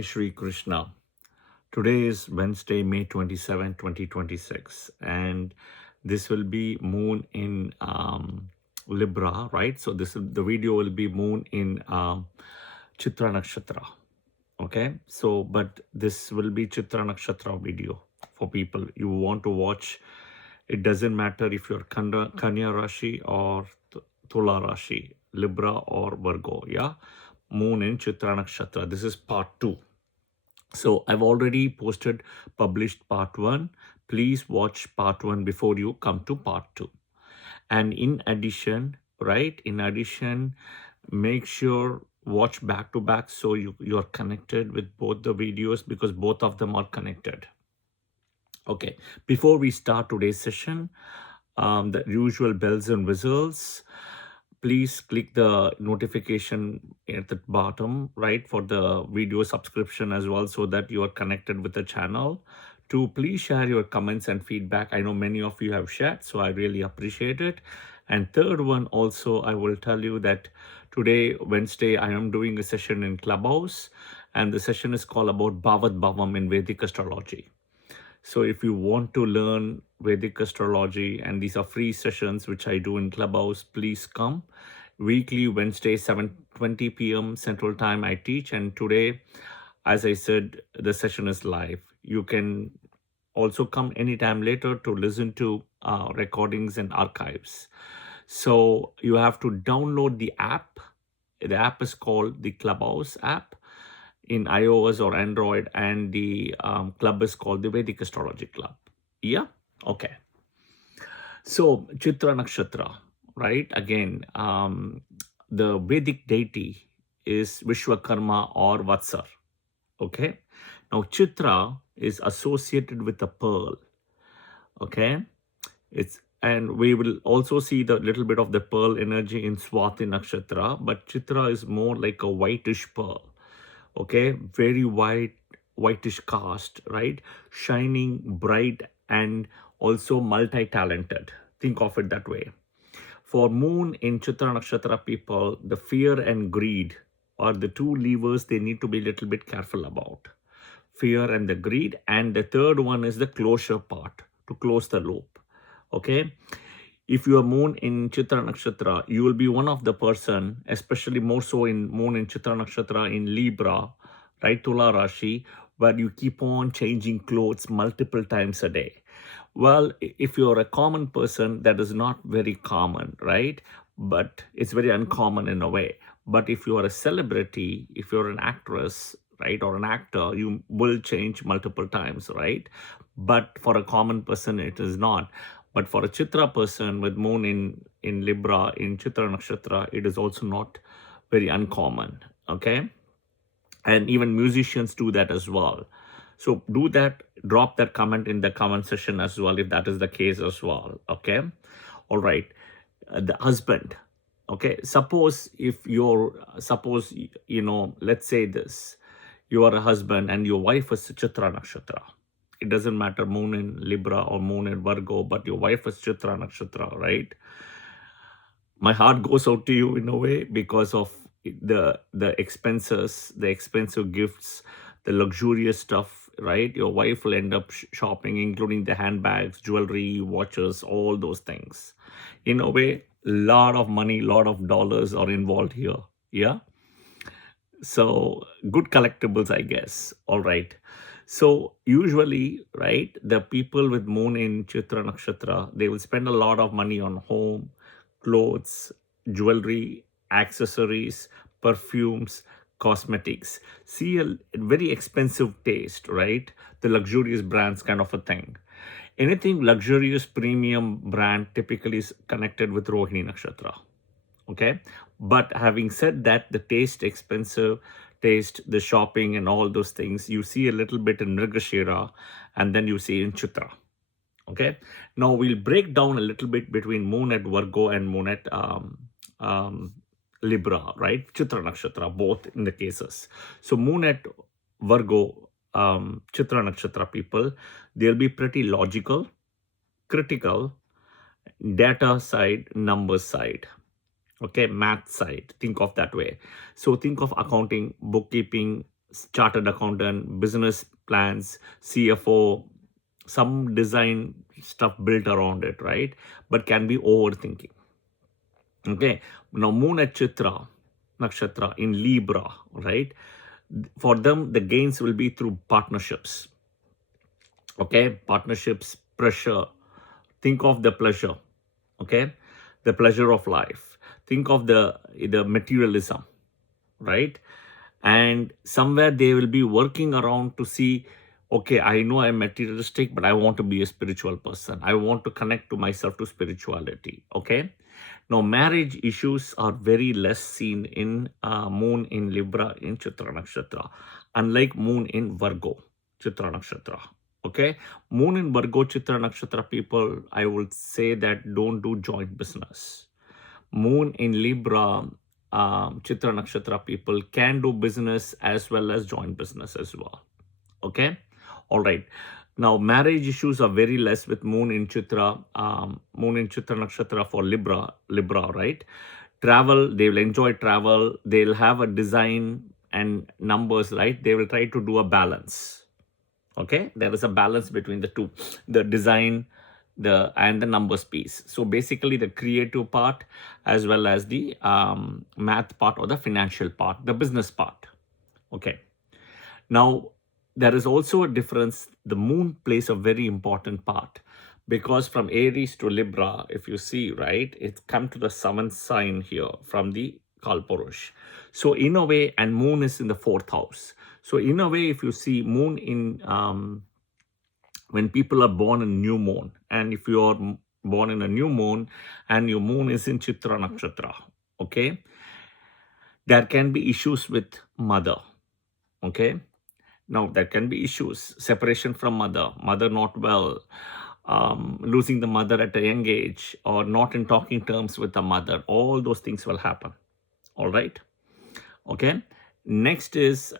Shri Krishna. Today is Wednesday, May 27, 2026, and this will be moon in Libra, right? So the video will be moon in Chitra Nakshatra. Okay, so but this will be Chitra Nakshatra video for people you want to watch. It doesn't matter if you're Kanya Rashi or Tula Rashi, Libra or Virgo, yeah? Moon in Chitra Nakshatra. This is part 2. So I've already published part 1. Please watch part 1 before you come to part 2. And in addition, make sure watch back to back so you're connected with both the videos because both of them are connected. Okay, before we start today's session, the usual bells and whistles. Please click the notification at the bottom, right, for the video subscription as well so that you are connected with the channel. Please share your comments and feedback. I know many of you have shared, so I really appreciate it. And third one also, I will tell you that today, Wednesday, I am doing a session in Clubhouse, and the session is called about Bhavat Bhavam in Vedic Astrology. So if you want to learn Vedic astrology, and these are free sessions which I do in Clubhouse, please come. Weekly Wednesday, 7:20 p.m. Central Time, I teach. And today, as I said, the session is live. You can also come anytime later to listen to recordings and archives. So you have to download the app. The app is called the Clubhouse app in iOS or Android, and the club is called the Vedic Astrology Club. Yeah? Okay. So, Chitra Nakshatra, right? Again, the Vedic deity is Vishwakarma or Vatsar. Okay. Now, Chitra is associated with a pearl. Okay. And we will also see the little bit of the pearl energy in Swati Nakshatra, but Chitra is more like a whitish pearl. Okay, very whitish cast, right? Shining, bright, and also multi-talented. Think of it that way. For moon in Chitra Nakshatra people, the fear and greed are the two levers they need to be a little bit careful about. Fear and the greed. And the third one is the closure part, to close the loop. Okay. If you are moon in Chitra Nakshatra, you will be one of the person, especially more so in moon in Chitra Nakshatra in Libra, right, Tula Rashi, where you keep on changing clothes multiple times a day. Well, if you're a common person, that is not very common, right? But it's very uncommon in a way. But if you are a celebrity, if you're an actress, right, or an actor, you will change multiple times, right? But for a common person, it is not. But for a Chitra person with moon in Libra, in Chitra Nakshatra, it is also not very uncommon, okay? And even musicians do that as well. So do that, drop that comment in the comment section as well, if that is the case as well, okay? All right, the husband, okay? Suppose, let's say this, you are a husband and your wife is Chitra Nakshatra. It doesn't matter moon in Libra or moon in Virgo, but your wife is Chitra Nakshatra, right? My heart goes out to you in a way because of the expenses, the expensive gifts, the luxurious stuff, right? Your wife will end up shopping, including the handbags, jewelry, watches, all those things. In a way, lot of money, lot of dollars are involved here. Yeah. So good collectibles, I guess. All right. So usually, right, the people with moon in Chitra Nakshatra, they will spend a lot of money on home, clothes, jewelry, accessories, perfumes, cosmetics. See a very expensive taste, right? The luxurious brands kind of a thing. Anything luxurious premium brand typically is connected with Rohini Nakshatra. Okay. But having said that, the expensive taste, the shopping and all those things, you see a little bit in Mrigashira and then you see in Chitra. Okay. Now we'll break down a little bit between moon at Virgo and moon at Libra, right? Chitra Nakshatra, both in the cases. So moon at Virgo, Chitra Nakshatra people, they'll be pretty logical, critical, data side, numbers side. Okay, math side, think of that way. So think of accounting, bookkeeping, chartered accountant, business plans, CFO, some design stuff built around it, right? But can be overthinking. Okay. Now, moon at Chitra, Nakshatra in Libra, right? For them, the gains will be through partnerships. Okay. Partnerships, pressure. Think of the pleasure. Okay. The pleasure of life. Think of the materialism, right? And somewhere they will be working around to see, okay, I know I'm materialistic, but I want to be a spiritual person. I want to connect to myself to spirituality. Okay. Now, marriage issues are very less seen in moon in Libra in Chitra Nakshatra, unlike moon in Virgo Chitra Nakshatra. Okay. Moon in Virgo Chitra Nakshatra people, I would say that don't do joint business. Moon in Libra, Chitra Nakshatra people can do business as well as joint business as well. Okay. All right. Now, marriage issues are very less with Moon in Chitra Nakshatra for Libra, right? Travel, they will enjoy travel. They'll have a design and numbers, right? They will try to do a balance. Okay. There is a balance between the two, the design, and the numbers piece. So basically the creative part as well as the math part or the financial part, the business part. Okay. Now, there is also a difference. The moon plays a very important part because from Aries to Libra, if you see, right, it's come to the seventh sign here from the Kalpurush. So in a way, and moon is in the fourth house. So in a way, if you see moon in, when people are born in new moon, and if you are born in a new moon and your moon is in Chitra Nakshatra, okay, there can be issues with mother, okay. Now, there can be issues, separation from mother not well, losing the mother at a young age, or not in talking terms with the mother. All those things will happen. All right. Okay. Next is,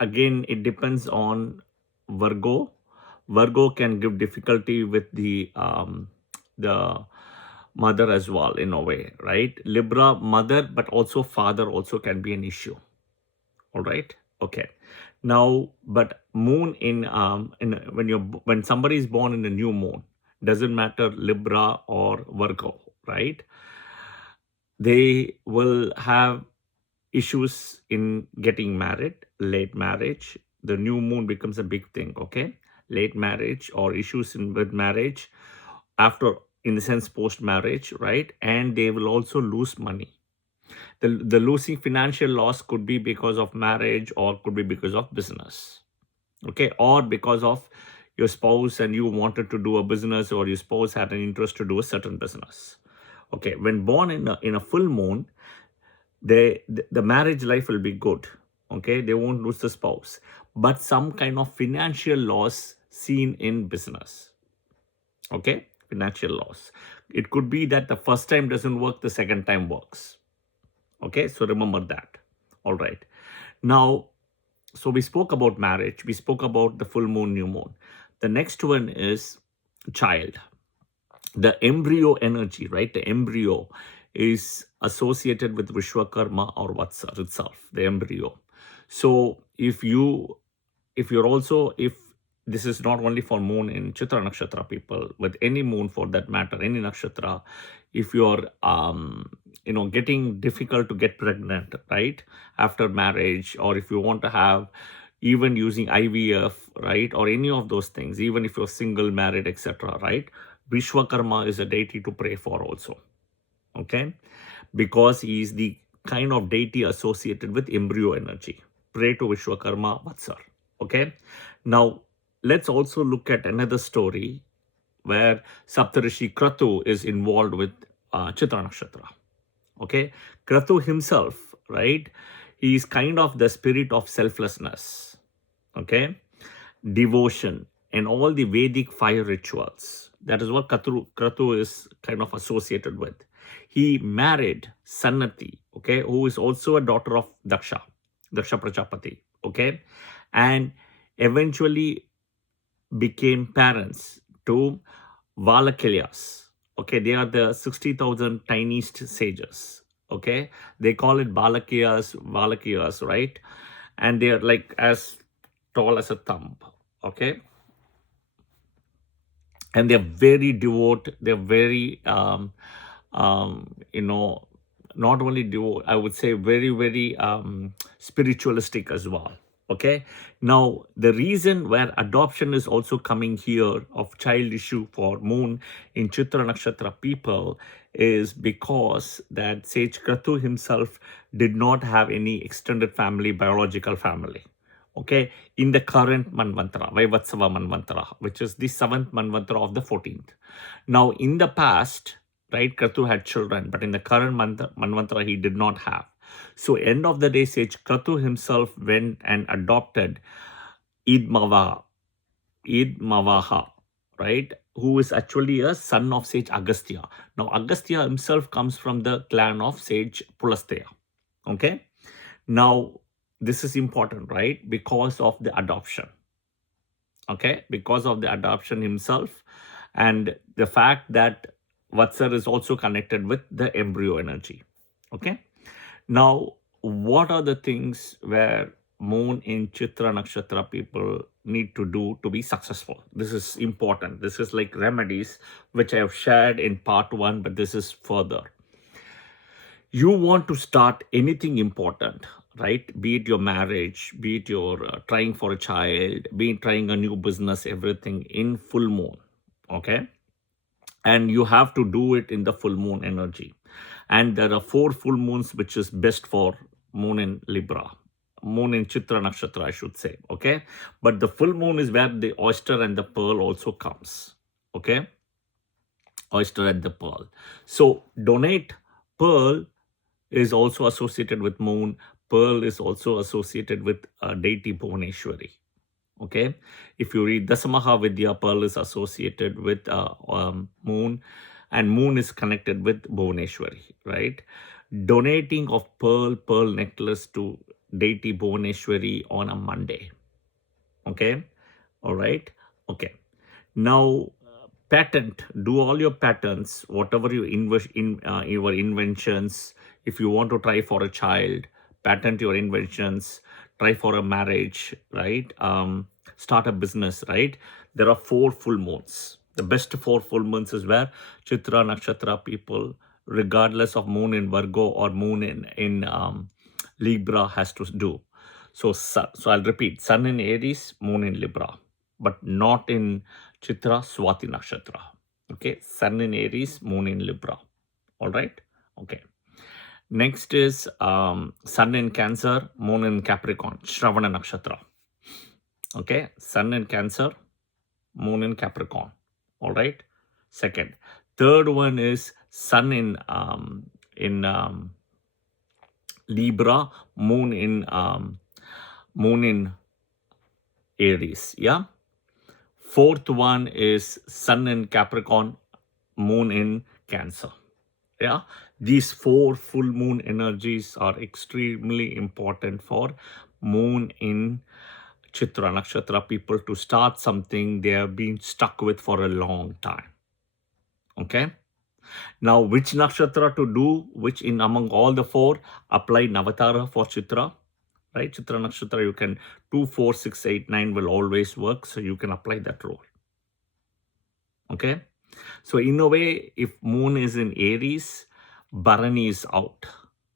again, it depends on Virgo. Virgo can give difficulty with the mother as well, in a way, right? Libra, mother, but also father also can be an issue. All right. Okay. Now, but moon in when somebody is born in a new moon, doesn't matter Libra or Virgo, right? They will have issues in getting married, late marriage. The new moon becomes a big thing. Okay, late marriage or issues with marriage after, in the sense, post marriage, right? And they will also lose money. The losing financial loss could be because of marriage or could be because of business, okay, or because of your spouse and you wanted to do a business, or your spouse had an interest to do a certain business. Okay, when born in a full moon, the marriage life will be good. Okay, they won't lose the spouse, but some kind of financial loss seen in business. Okay, financial loss. It could be that the first time doesn't work, the second time works. Okay, so remember that. All right. Now, so we spoke about marriage, we spoke about the full moon, new moon. The next one is child. The embryo energy, right? The embryo is associated with Vishwakarma or Vatsar itself, the embryo. So if this is not only for moon in Chitra Nakshatra people, with any moon for that matter, any nakshatra, if you're getting difficult to get pregnant, right, after marriage, or if you want to have, even using IVF, right, or any of those things, even if you're single, married, etc., right, Vishwakarma is a deity to pray for also. Okay, because he is the kind of deity associated with embryo energy. Pray to Vishwakarma Vatsar. Okay, now let's also look at another story where Saptarishi Kratu is involved with Chitra Nakshatra. Okay, Kratu himself, right, he is kind of the spirit of selflessness, okay, devotion, and all the Vedic fire rituals. That is what Kratu is kind of associated with. He married Sannati, okay, who is also a daughter of Daksha Prajapati, okay, and eventually became parents to Valakilyas. Okay, they are the 60,000 tiniest sages. Okay, they call it Valakias, right? and they are like as tall as a thumb. Okay, and they're very devout. They're very you know, not only devout, I would say very spiritualistic as well. Okay, now the reason where adoption is also coming here of child issue for moon in Chitra Nakshatra people is because that sage Kratu himself did not have any extended family, biological family. Okay, in the current Manvantara, Vaivatsava Manvantara, which is the 7th Manvantara of the 14th. Now, in the past, right, Kratu had children, but in the current Manvantara, he did not have. So, end of the day, sage Kratu himself went and adopted Idmavaha, right, who is actually a son of sage Agastya. Now, Agastya himself comes from the clan of sage Pulastya. Okay, now this is important, right, because of the adoption. Okay, because of the adoption himself, and the fact that Vatsar is also connected with the embryo energy. Okay, now what are the things where moon in Chitra Nakshatra people need to do to be successful? This is important. This is like remedies which I have shared in part 1, but this is further. You want to start anything important, right? Be it your marriage, be it your trying for a child, be it trying a new business, everything in full moon. Okay, and you have to do it in the full moon energy. And there are 4 full moons which is best for moon in Libra, moon in Chitra Nakshatra, I should say. Okay, but the full moon is where the oyster and the pearl also comes. Okay, oyster and the pearl. So donate pearl is also associated with moon. Pearl is also associated with deity Bhuvaneshwari. Okay, if you read Dasamaha Vidya, pearl is associated with moon, and moon is connected with Bhuvaneshwari, right? Donating of pearl necklace to deity Bhuvaneshwari on a Monday. Okay, all right, okay. Now, patent, do all your patents, whatever you invest in your inventions. If you want to try for a child, patent your inventions, try for a marriage, right? Start a business, right? There are 4 full moons. The best 4 full moons is where Chitra Nakshatra people, regardless of moon in Virgo or moon in Libra, has to do. So I'll repeat: Sun in Aries, Moon in Libra, but not in Chitra, Swati Nakshatra. Okay, Sun in Aries, Moon in Libra. All right. Okay. Next is Sun in Cancer, Moon in Capricorn, Shravana Nakshatra. Okay, Sun in Cancer, Moon in Capricorn. All right. Second. Third one is Sun in Libra, Moon in Aries. Yeah. Fourth one is Sun in Capricorn, Moon in Cancer. Yeah, these 4 full moon energies are extremely important for moon in Chitra Nakshatra people to start something they have been stuck with for a long time. Okay. Now, which nakshatra to do, which in among all the 4, apply Navatara for Chitra, right? Chitra Nakshatra, you can 2, 4, 6, 8, 9 will always work. So you can apply that rule. Okay. So in a way, if moon is in Aries, Bharani is out.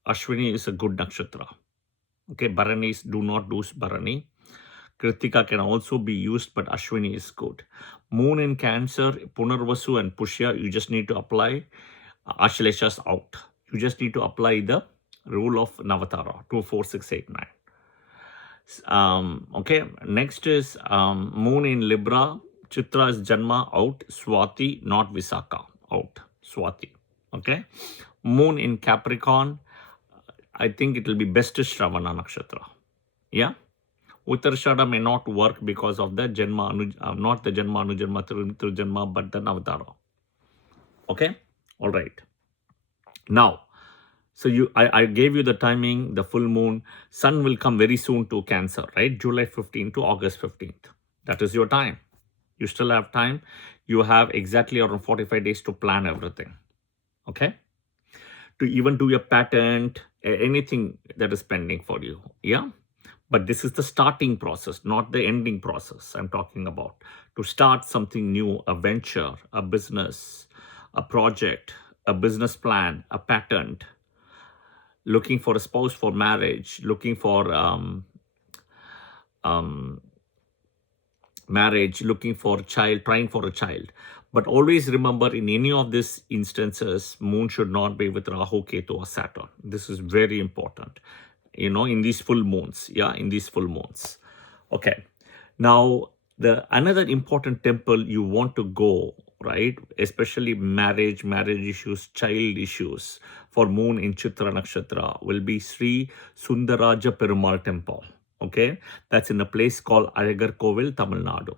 Ashwini is a good nakshatra. Okay, Bharanis, do not do Bharani. Kritika can also be used, but Ashwini is good. Moon in Cancer, Punarvasu and Pushya, you just need to apply. Ashlesha's out. You just need to apply the rule of Navatara, 2, 4, 6, 8, 9. Okay, next is Moon in Libra. Chitra is Janma, out. Swati, not Visakha, out. Swati. Okay. Moon in Capricorn, I think it will be best Shravana Nakshatra. Yeah. Uttarashada may not work because of the Janma, not the Janma, Anujanma, through Janma, but the Navatara. Okay. All right. Now, so I gave you the timing, the full moon. Sun will come very soon to Cancer, right? July 15th to August 15th. That is your time. You still have time. You have exactly around 45 days to plan everything. Okay. To even do your patent, anything that is pending for you. Yeah. But this is the starting process, not the ending process I'm talking about. To start something new, a venture, a business, a project, a business plan, a patent, looking for a spouse for marriage, looking for marriage, looking for a child, trying for a child. But always remember, in any of these instances, moon should not be with Rahu, Ketu, or Saturn. This is very important, in these full moons. Yeah, in these full moons. Okay. Now, the another important temple you want to go, right? Especially marriage issues, child issues for moon in Chitra Nakshatra will be Sri Sundaraja Perumal Temple. Okay, that's in a place called Alagar Kovil, Tamil Nadu.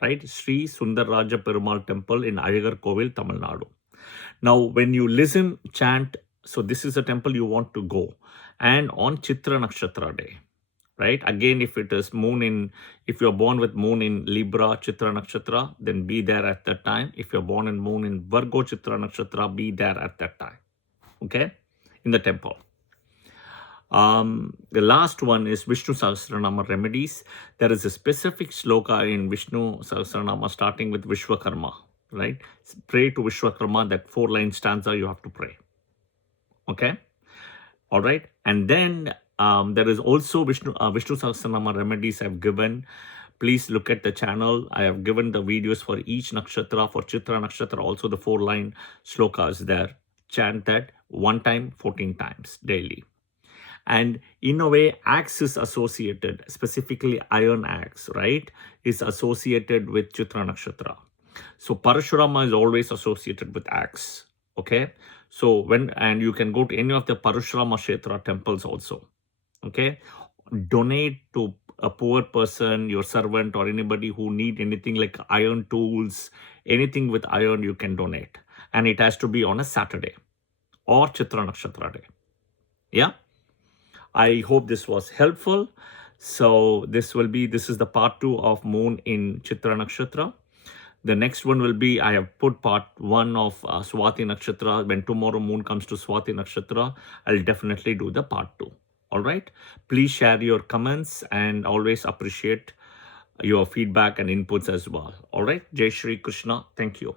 Right, Sri Sundaraja Perumal Temple in Alagar Kovil, Tamil Nadu. Now, when you listen, chant. So this is a temple you want to go, and on Chitra Nakshatra day. Right, again, if it is if you're born with moon in Libra Chitra Nakshatra, then be there at that time. If you're born in moon in Virgo Chitra Nakshatra, be there at that time. Okay, in the temple. The last one is Vishnu Sahasranama remedies. There is a specific sloka in Vishnu Sahasranama starting with Vishwakarma, right? Pray to Vishwakarma, that 4-line stanza you have to pray. Okay? All right. And then there is also Vishnu Sahasranama remedies I've given. Please look at the channel. I have given the videos for each nakshatra. For Chitra Nakshatra, also the 4-line slokas there. Chant that 1 time, 14 times daily. And in a way, axe is associated, specifically iron axe, right, is associated with Chitra Nakshatra. So Parashurama is always associated with axe. Okay. So and you can go to any of the Parashurama Kshetra temples also. Okay. Donate to a poor person, your servant, or anybody who need anything like iron tools, anything with iron you can donate. And it has to be on a Saturday or Chitra Nakshatra day. Yeah. I hope this was helpful. So this is the part 2 of moon in Chitra Nakshatra. The next one will be, I have put part 1 of Swati Nakshatra. When tomorrow moon comes to Swati Nakshatra, I'll definitely do the part 2. All right. Please share your comments and always appreciate your feedback and inputs as well. All right. Jai Shri Krishna. Thank you.